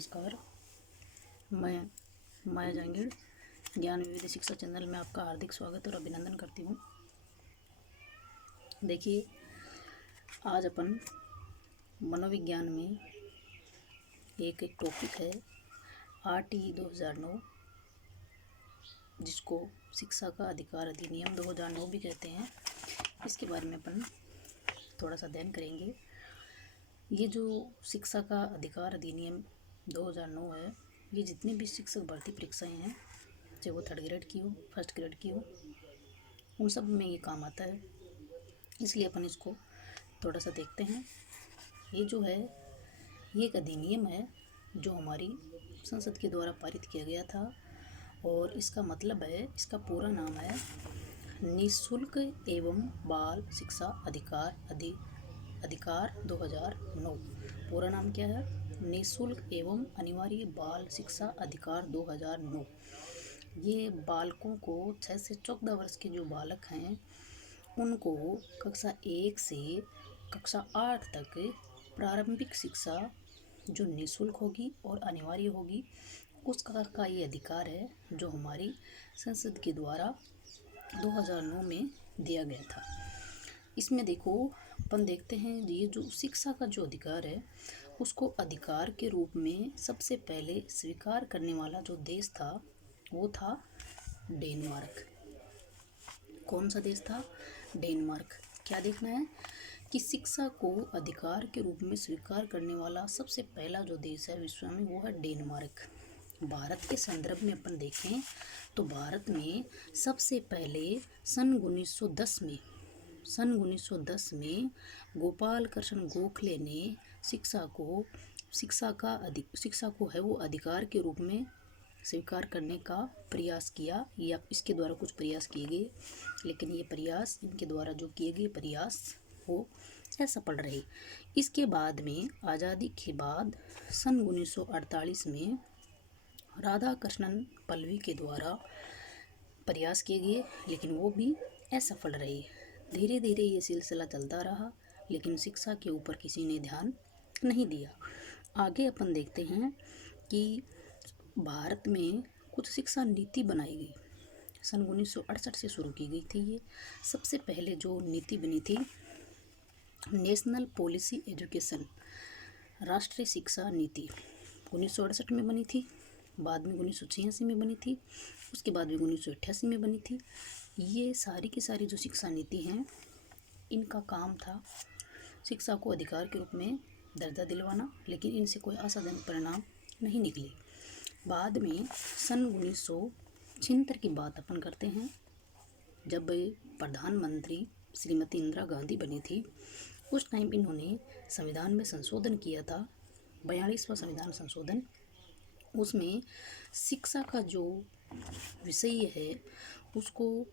नमस्कार। मैं माया जहांगीर ज्ञान विविध शिक्षा चैनल में आपका हार्दिक स्वागत और अभिनंदन करती हूँ। देखिए, आज अपन मनोविज्ञान में एक टॉपिक है RTE 2009, जिसको शिक्षा का अधिकार अधिनियम 2009 भी कहते हैं। इसके बारे में अपन थोड़ा सा अध्ययन करेंगे। ये जो शिक्षा का अधिकार अधिनियम 2009 है, ये जितनी भी शिक्षक भर्ती परीक्षाएं हैं, चाहे वो 3rd ग्रेड की हो, 1st ग्रेड की हो, उन सब में ये काम आता है। इसलिए अपन इसको थोड़ा सा देखते हैं। ये जो है, ये एक अधिनियम है जो हमारी संसद के द्वारा पारित किया गया था, और इसका मतलब है, इसका पूरा नाम है निःशुल्क एवं बाल शिक्षा अधिकार 2009। पूरा नाम क्या है? निःशुल्क एवं अनिवार्य बाल शिक्षा अधिकार 2009। ये बालकों को 6 से 14 वर्ष के जो बालक हैं, उनको कक्षा 1 से कक्षा 8 तक प्रारंभिक शिक्षा जो निःशुल्क होगी और अनिवार्य होगी, उस का ये अधिकार है जो हमारी संसद के द्वारा 2009 में दिया गया था। इसमें देखो, अपन देखते हैं, ये जो शिक्षा का जो अधिकार है, उसको अधिकार के रूप में सबसे पहले स्वीकार करने वाला जो देश था, वो था डेनमार्क। कौन सा देश था? डेनमार्क। क्या देखना है कि शिक्षा को अधिकार के रूप में स्वीकार करने वाला सबसे पहला जो देश है विश्व में, वो है डेनमार्क। भारत के संदर्भ में अपन देखें तो भारत में सबसे पहले सन 1910 में गोपाल कृष्ण गोखले ने शिक्षा को है वो अधिकार के रूप में स्वीकार करने का प्रयास किया, या इसके द्वारा कुछ प्रयास किए गए, लेकिन ये प्रयास, इनके द्वारा जो किए गए प्रयास, वो असफल रहे। इसके बाद में आज़ादी के बाद सन 1948 में राधा कृष्णन पल्लवी के द्वारा प्रयास किए गए, लेकिन वो भी असफल रहे। धीरे धीरे ये सिलसिला चलता रहा, लेकिन शिक्षा के ऊपर किसी ने ध्यान नहीं दिया। आगे अपन देखते हैं कि भारत में कुछ शिक्षा नीति बनाई गई। सन 1968 से शुरू की गई थी ये। सबसे पहले जो नीति बनी थी, नेशनल पॉलिसी एजुकेशन, राष्ट्रीय शिक्षा नीति 1968 में बनी थी। बाद में 1986 में बनी थी। उसके बाद में 1988 में बनी थी। ये सारी की सारी जो शिक्षा नीति हैं, इनका काम था शिक्षा को अधिकार के रूप में दर्जा दिलवाना, लेकिन इनसे कोई आशाजनक परिणाम नहीं निकले। बाद में सन 1976 की बात अपन करते हैं, जब प्रधानमंत्री श्रीमती इंदिरा गांधी बनी थी। उस टाइम इन्होंने संविधान में संशोधन किया था, 42वां संविधान संशोधन। उसमें शिक्षा का जो विषय है, उसको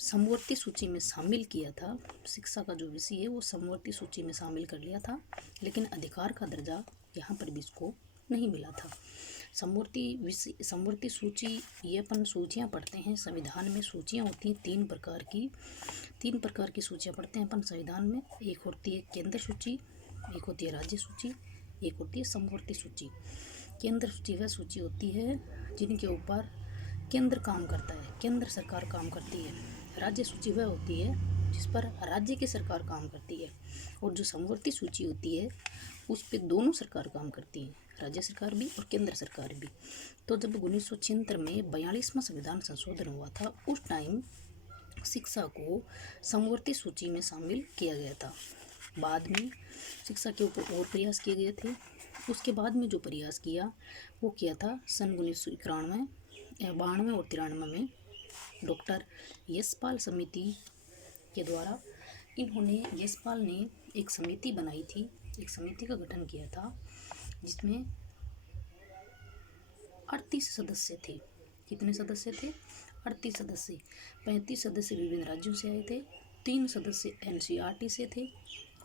समवर्ती सूची में शामिल किया था। शिक्षा का जो विषय है, वो समवर्ती सूची में शामिल कर लिया था, लेकिन अधिकार का दर्जा यहाँ पर भी इसको नहीं मिला था। समवर्ती सूची, ये अपन सूचियाँ पढ़ते हैं संविधान में। सूचियाँ होती हैं 3 प्रकार की सूचियाँ पढ़ते हैं अपन संविधान में। एक होती है केंद्र सूची, एक होती है राज्य सूची, एक होती है समवर्ती सूची। केंद्र सूची वह सूची होती है जिनके ऊपर केंद्र काम करता है, केंद्र सरकार काम करती है। राज्य सूची वह होती है जिस पर राज्य की सरकार काम करती है। और जो समवर्ती सूची होती है, उस पे दोनों सरकार काम करती है, राज्य सरकार भी और केंद्र सरकार भी। तो जब 1976 में 42वां संविधान संशोधन हुआ था, उस टाइम शिक्षा को समवर्ती सूची में शामिल किया गया था। बाद में शिक्षा के ऊपर और प्रयास किए गए थे। उसके बाद में जो प्रयास किया, वो किया था सन 1991, 92 और 93 में डॉक्टर यशपाल समिति के द्वारा। यशपाल ने एक समिति बनाई थी, एक समिति का गठन किया था, जिसमें 38 सदस्य थे। कितने सदस्य थे? 38 सदस्य। 35 सदस्य विभिन्न राज्यों से आए थे, 3 सदस्य NCERT से थे,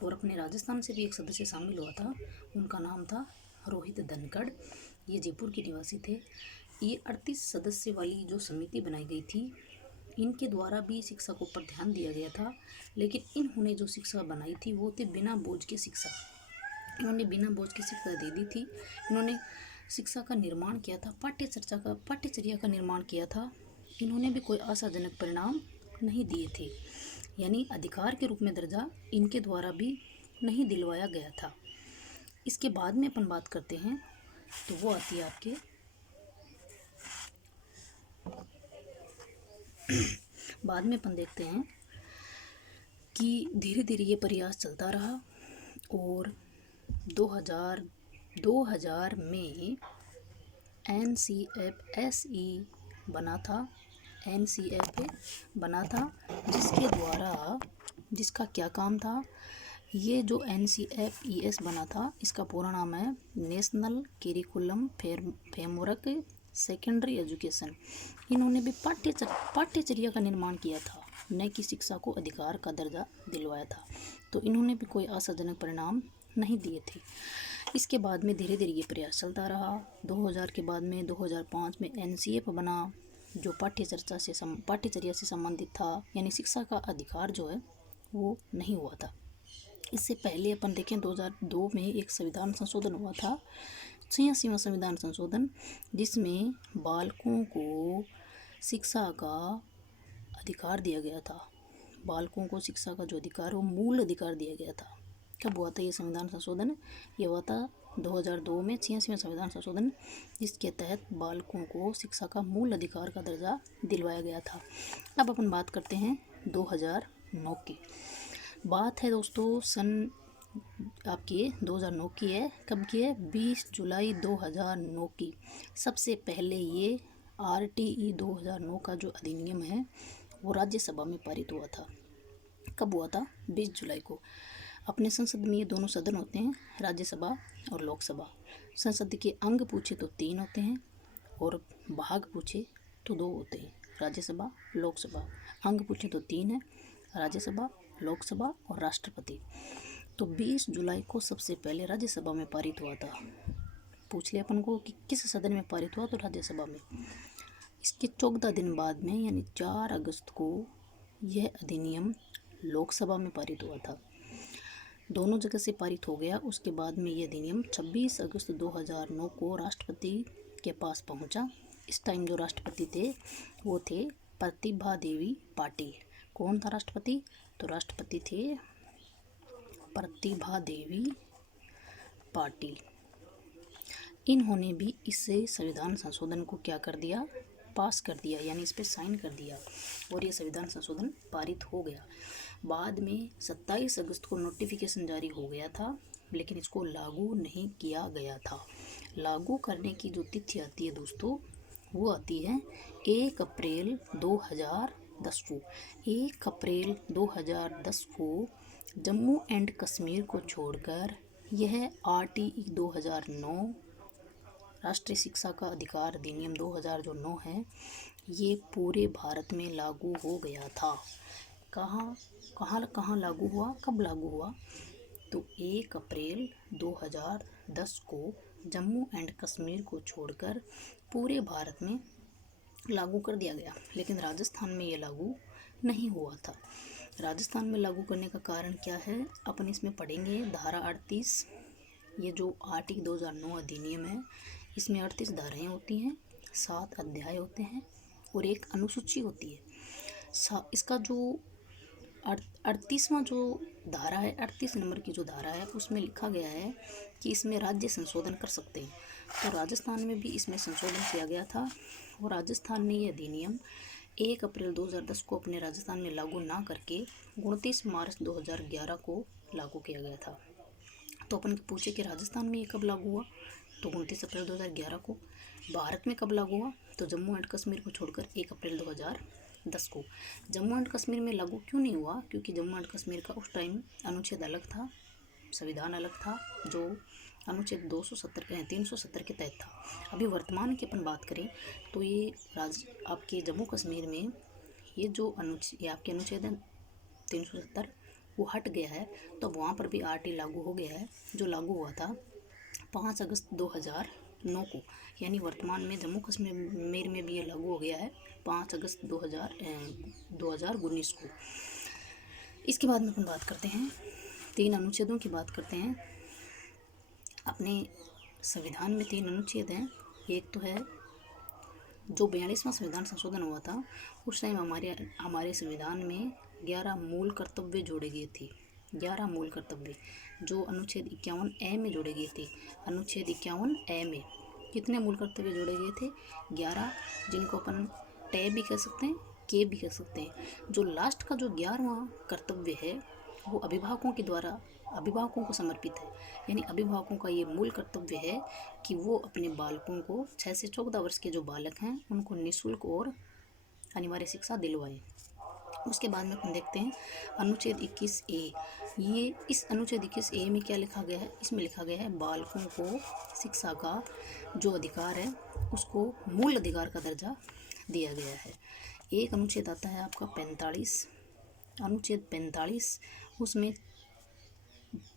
और अपने राजस्थान से भी एक सदस्य शामिल हुआ था। उनका नाम था रोहित धनखड़। ये जयपुर के निवासी थे। ये 38 सदस्य वाली जो समिति बनाई गई थी, इनके द्वारा भी शिक्षा को ऊपर ध्यान दिया गया था, लेकिन इन्होंने जो शिक्षा बनाई थी, वो थी बिना बोझ की शिक्षा। इन्होंने बिना बोझ की शिक्षा दे दी थी। इन्होंने शिक्षा का निर्माण किया था, पाठ्यचर्या का निर्माण किया था, इन्होंने भी कोई आशाजनक परिणाम नहीं दिए थे। यानी अधिकार के रूप में दर्जा इनके द्वारा भी नहीं दिलवाया गया था। इसके बाद में अपन बात करते हैं तो वो आती है आपके बाद में अपन देखते हैं कि धीरे धीरे ये प्रयास चलता रहा और 2000 में NCFSE बना था। जिसके द्वारा जिसका क्या काम था, ये जो NCFES बना था इसका पूरा नाम है national curriculum framework secondary education. इन्होंने भी पाठ्यचर्या का निर्माण किया था, न कि शिक्षा को अधिकार का दर्जा दिलवाया था। तो इन्होंने भी कोई आशाजनक परिणाम नहीं दिए थे। इसके बाद में धीरे धीरे ये प्रयास चलता रहा। 2000 के बाद में 2005 में NCF बना, जो पाठ्यचर्या से संबंधित था, यानी शिक्षा का अधिकार जो है वो नहीं हुआ था। इससे पहले अपन देखें 2002 में एक संविधान संशोधन हुआ था, 86वां संविधान संशोधन, जिसमें बालकों को शिक्षा का अधिकार दिया गया था। बालकों को शिक्षा का जो अधिकार वो मूल अधिकार दिया गया था। कब हुआ था ये संविधान संशोधन? ये हुआ था 2002 में 86वां संविधान संशोधन, जिसके तहत बालकों को शिक्षा का मूल अधिकार का दर्जा दिलवाया गया था। अब अपन बात करते हैं 2009 की। बात है दोस्तों सन आपकी 2009 की है। कब की है? 20 जुलाई 2009 की। सबसे पहले ये RTE 2009 का जो अधिनियम है वो राज्यसभा में पारित हुआ था। कब हुआ था? 20 जुलाई को। अपने संसद में ये दोनों सदन होते हैं, राज्यसभा और लोकसभा। संसद के अंग पूछे तो 3 होते हैं और भाग पूछे तो 2 होते हैं, राज्यसभा लोकसभा। अंग पूछे तो 3 है, राज्यसभा लोकसभा और राष्ट्रपति। तो 20 जुलाई को सबसे पहले राज्यसभा में पारित हुआ था। पूछ लिया अपन को कि किस सदन में पारित हुआ, तो राज्यसभा में। इसके 14 दिन बाद में यानी 4 अगस्त को यह अधिनियम लोकसभा में पारित हुआ था। दोनों जगह से पारित हो गया। उसके बाद में यह अधिनियम 26 अगस्त 2009 को राष्ट्रपति के पास पहुंचा। इस टाइम जो राष्ट्रपति थे वो थे प्रतिभा देवी पाटिल। कौन था राष्ट्रपति? तो राष्ट्रपति थे प्रतिभा देवी पाटिल। इन्होंने भी इससे संविधान संशोधन को क्या कर दिया? पास कर दिया, यानी इस पर साइन कर दिया और ये संविधान संशोधन पारित हो गया। बाद में 27 अगस्त को नोटिफिकेशन जारी हो गया था, लेकिन इसको लागू नहीं किया गया था। लागू करने की जो तिथि आती है दोस्तों वो आती है 1 अप्रैल 2010 को। 1 अप्रैल 2010 को जम्मू एंड कश्मीर को छोड़कर यह RTE 2009 राष्ट्रीय शिक्षा का अधिकार अधिनियम 2009 है, ये पूरे भारत में लागू हो गया था। कहाँ लागू हुआ? कब लागू हुआ? तो 1 अप्रैल 2010 को जम्मू एंड कश्मीर को छोड़कर पूरे भारत में लागू कर दिया गया। लेकिन राजस्थान में ये लागू नहीं हुआ था। राजस्थान में लागू करने का कारण क्या है अपन इसमें पढ़ेंगे। धारा 38, ये जो RTE 2009 अधिनियम है इसमें 38 धाराएँ होती हैं, 7 अध्याय होते हैं और एक अनुसूची होती है। इसका जो 38वां जो धारा है, 38 नंबर की जो धारा है उसमें लिखा गया है कि इसमें राज्य संशोधन कर सकते हैं। तो राजस्थान में भी इसमें संशोधन किया गया था और राजस्थान ने ये अधिनियम 1 अप्रैल 2010 को अपने राजस्थान में लागू ना करके 29 मार्च 2011 को लागू किया गया था। तो अपन पूछे कि राजस्थान में ये कब लागू हुआ, तो 29 अप्रैल 2011 को। भारत में कब लागू हुआ, तो जम्मू एंड कश्मीर को छोड़कर 1 अप्रैल 2010 को। जम्मू एंड कश्मीर में लागू क्यों नहीं हुआ? क्योंकि जम्मू एंड कश्मीर का उस टाइम अनुच्छेद अलग था, संविधान अलग था, जो अनुच्छेद 370 के तहत था। अभी वर्तमान की अपन बात करें तो ये आपके जम्मू कश्मीर में ये जो आपके अनुच्छेद 370 वो हट गया है, तो वहाँ पर भी RTE लागू हो गया है, जो लागू हुआ था 5 अगस्त 2009 को। यानी वर्तमान में जम्मू कश्मीर में भी ये लागू हो गया है 5 अगस्त 2019 को। इसके बाद में अपन बात करते हैं 3 अनुच्छेदों की बात करते हैं। अपने संविधान में 3 अनुच्छेद हैं। एक तो है जो 42वां संविधान संशोधन हुआ था, उस टाइम हमारे संविधान में 11 मूल कर्तव्य जोड़े गए थे। 11 मूल कर्तव्य जो अनुच्छेद 51A में जोड़े गए थे। अनुच्छेद 51A में कितने मूल कर्तव्य जोड़े गए थे? 11, जिनको अपन टै भी कह सकते हैं, के भी कह सकते हैं। जो लास्ट का जो 11वां कर्तव्य है वो अभिभावकों को समर्पित है। यानी अभिभावकों का ये मूल कर्तव्य है कि वो अपने बालकों को 6 से 14 वर्ष के जो बालक हैं उनको निःशुल्क और अनिवार्य शिक्षा दिलवाएं। उसके बाद में अपन देखते हैं अनुच्छेद 21A। ये इस अनुच्छेद 21A में क्या लिखा गया है? इसमें लिखा गया है बालकों को शिक्षा का जो अधिकार है उसको मूल अधिकार का दर्जा दिया गया है। एक अनुच्छेद आता है आपका 45, अनुच्छेद 45। उसमें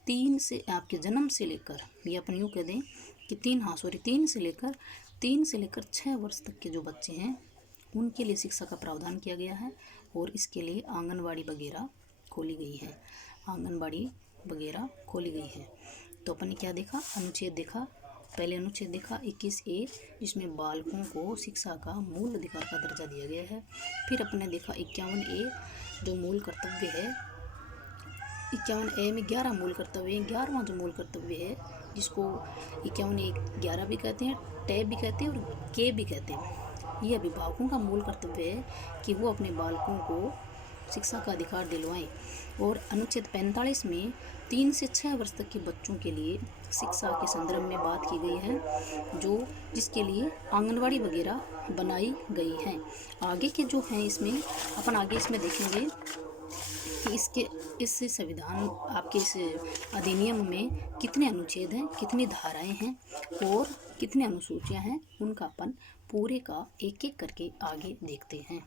3 से आपके जन्म से लेकर, ये अपन यूँ कह दें कि 3 से लेकर 6 वर्ष तक के जो बच्चे हैं उनके लिए शिक्षा का प्रावधान किया गया है और इसके लिए आंगनबाड़ी वगैरह खोली गई है। तो अपन ने क्या देखा? अनुच्छेद देखा, पहले अनुच्छेद देखा 21A, जिसमें बालकों को शिक्षा का मूल अधिकार का दर्जा दिया गया है। फिर अपन ने देखा 51A जो मूल कर्तव्य है। 51A में 11 मूल कर्तव्य हैं। 11वां जो मूल कर्तव्य है जिसको 51A 11 भी कहते हैं, टै भी कहते हैं और के भी कहते हैं। ये अभिभावकों का मूल कर्तव्य है कि वो अपने बालकों को शिक्षा का अधिकार दिलवाएं। और अनुच्छेद 45 में 3 से 6 वर्ष तक के बच्चों के लिए शिक्षा के संदर्भ में बात की गई है, जिसके लिए आंगनवाड़ी वगैरह बनाई गई हैं। आगे के जो हैं इसमें अपन आगे इसमें देखेंगे कि इस संविधान आपके इस अधिनियम में कितने अनुच्छेद हैं, कितनी धाराएं हैं और कितनी अनुसूचियां हैं, उनका अपन पूरे का एक एक करके आगे देखते हैं।